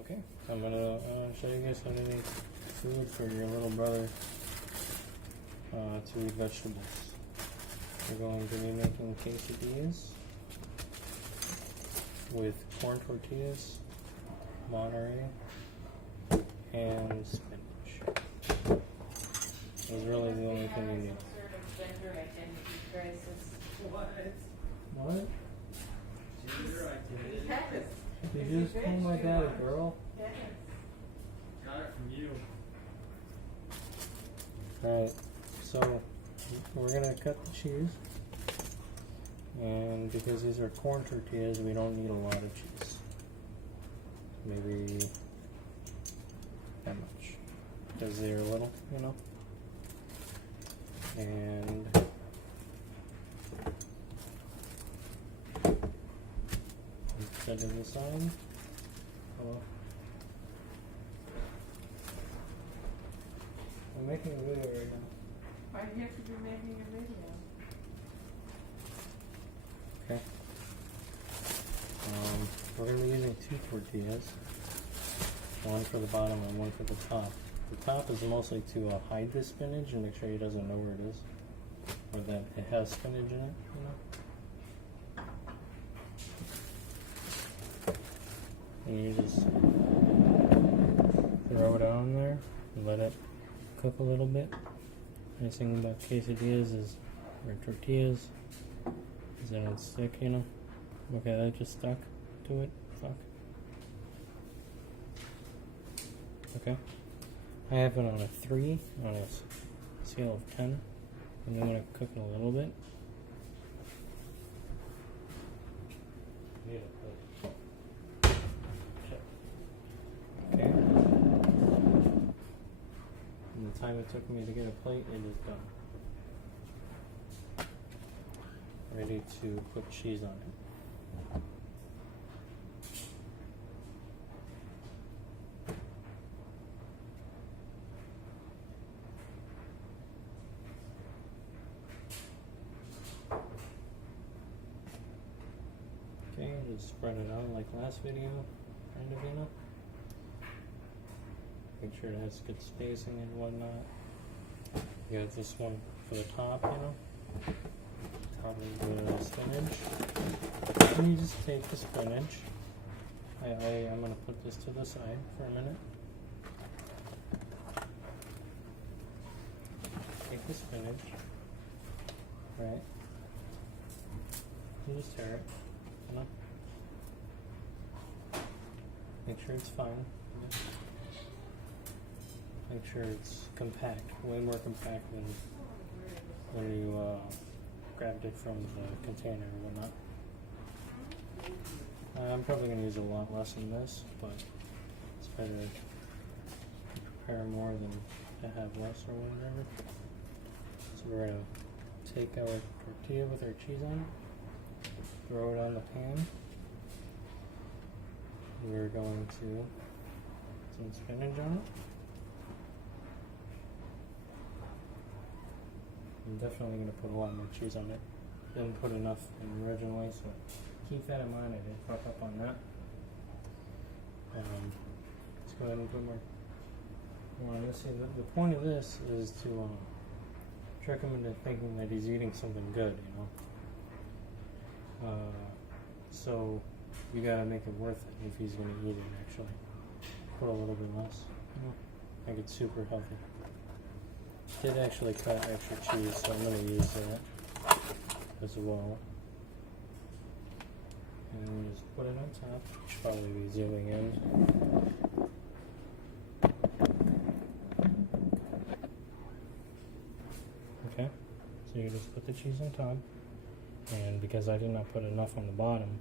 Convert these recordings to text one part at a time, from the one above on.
Okay, I'm gonna show you guys how to make food for your little brother to eat vegetables. We're going to be making quesadillas with corn tortillas, Monterey, and spinach. That's really the only thing you need. What? Yes. Did you just call my dad a girl? Yes. Got it from you. Alright, so we're gonna cut the cheese. And because these are corn tortillas, we don't need a lot of cheese. Maybe that much. Because they're little, you know? And set it aside. Hello. I'm making a video right now. Why do you have to be making a video? Okay. We're going to be using 2 tortillas. One for the bottom and one for the top. The top is mostly to hide the spinach and make sure he doesn't know where it is. Or that it has spinach in it, you know? And you just throw it on there and let it cook a little bit. Nice thing about quesadillas is, or tortillas, is that it's thick, you know? Okay, that just stuck to it. Fuck. Okay. I have it on a 3 on a scale of 10. And I'm going to cook it a little bit. Okay. And the time it took me to get a plate, it is done. Ready to put cheese on it. Okay, just spread it out like last video, kind of, you know. Make sure it has good spacing and whatnot. You got this one for the top, you know. Probably the spinach. And you just take the spinach. I'm gonna put this to the side for a minute. Take the spinach. Right. You just tear it. You know? Make sure it's fine. Make sure it's compact, way more compact than when you grabbed it from the container or whatnot. I'm probably going to use a lot less than this, but it's better to prepare more than to have less or whatever. So we're going to take our tortilla with our cheese on it, throw it on the pan. We're going to put some spinach on it. I'm definitely going to put a lot more cheese on it. Didn't put enough originally, so keep that in mind. I did fuck up on that. Let's go ahead and put more on this. See, the point of this is to trick him into thinking that he's eating something good, you know. So you gotta make it worth it if he's gonna eat it. Actually, put a little bit less. You know, make it super healthy. Did actually cut extra cheese, so I'm going to use that as well. And we just put it on top. Should probably be zooming in. Okay, so you just put the cheese on top. And because I did not put enough on the bottom,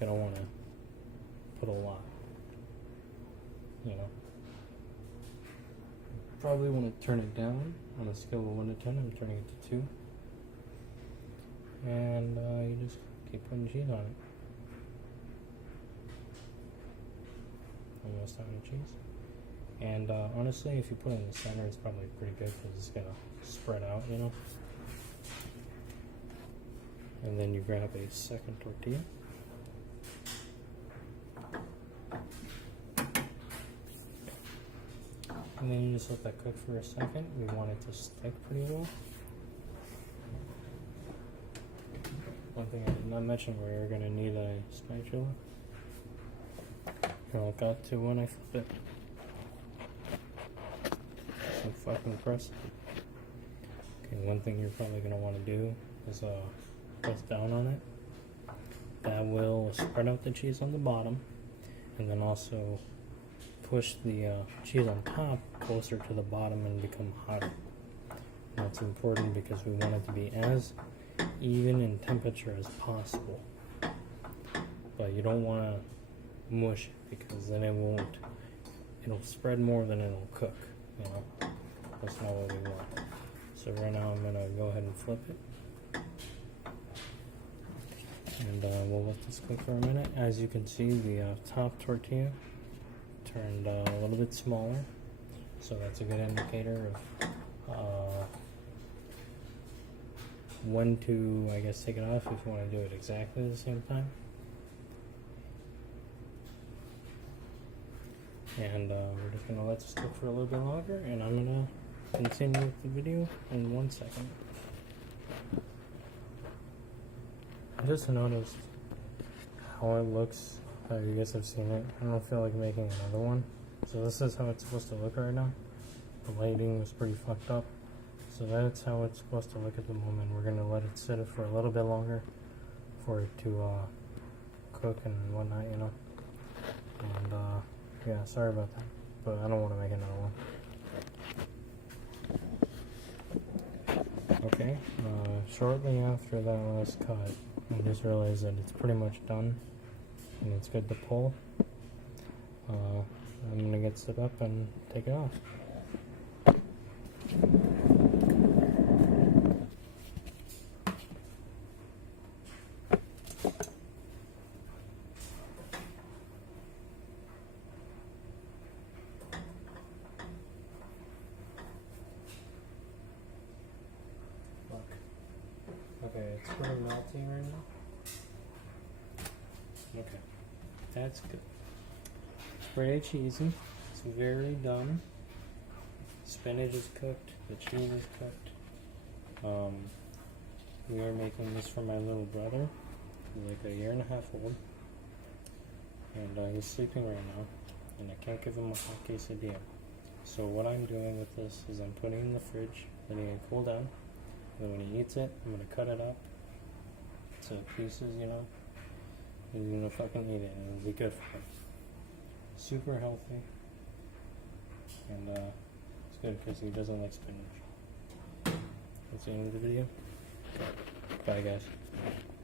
you don't want to put a lot. You know. Probably want to turn it down on a scale of 1 to 10. I'm turning it to 2. And you just keep putting cheese on it. Almost out of cheese. And honestly, if you put it in the center, it's probably pretty good because it's going to spread out, you know. And then you grab a second tortilla. And then you just let that cook for a second. We want it to stick pretty well. One thing I did not mention, we're gonna need a spatula. And look out to when I flip it. So fucking press. Okay, one thing you're probably gonna want to do is press down on it. That will spread out the cheese on the bottom, and then also push the cheese on top closer to the bottom and become hotter. That's important because we want it to be as even in temperature as possible. But you don't want to mush it because then it'll spread more than it'll cook, you know. That's not what we want. So right now I'm gonna go ahead and flip it. And we'll let this cook for a minute. As you can see, the top tortilla turned a little bit smaller, so that's a good indicator of when to, I guess, take it off if you want to do it exactly at the same time. And we're just going to let this cook for a little bit longer, and I'm going to continue with the video in 1 second. I just noticed how it looks. You guys have seen it. I don't feel like making another one. So this is how it's supposed to look right now. The lighting was pretty fucked up. So that's how it's supposed to look at the moment. We're going to let it sit for a little bit longer for it to cook and whatnot, you know. And yeah, sorry about that. But I don't want to make another one. Okay, shortly after that last cut, I just realized that it's pretty much done and it's good to pull. I'm gonna get set up and take it off. Okay, it's pretty melty right now. Okay, that's good. It's pretty cheesy. It's very done. Spinach is cooked. The cheese is cooked. We are making this for my little brother, who's like 1.5 years old, and he's sleeping right now, and I can't give him a hot quesadilla. So what I'm doing with this is I'm putting it in the fridge, letting it cool down. And when he eats it, I'm gonna cut it up to pieces, you know. He's gonna fucking eat it, and it'll be good for him. Super healthy, and it's good because he doesn't like spinach. That's the end of the video. Bye, guys.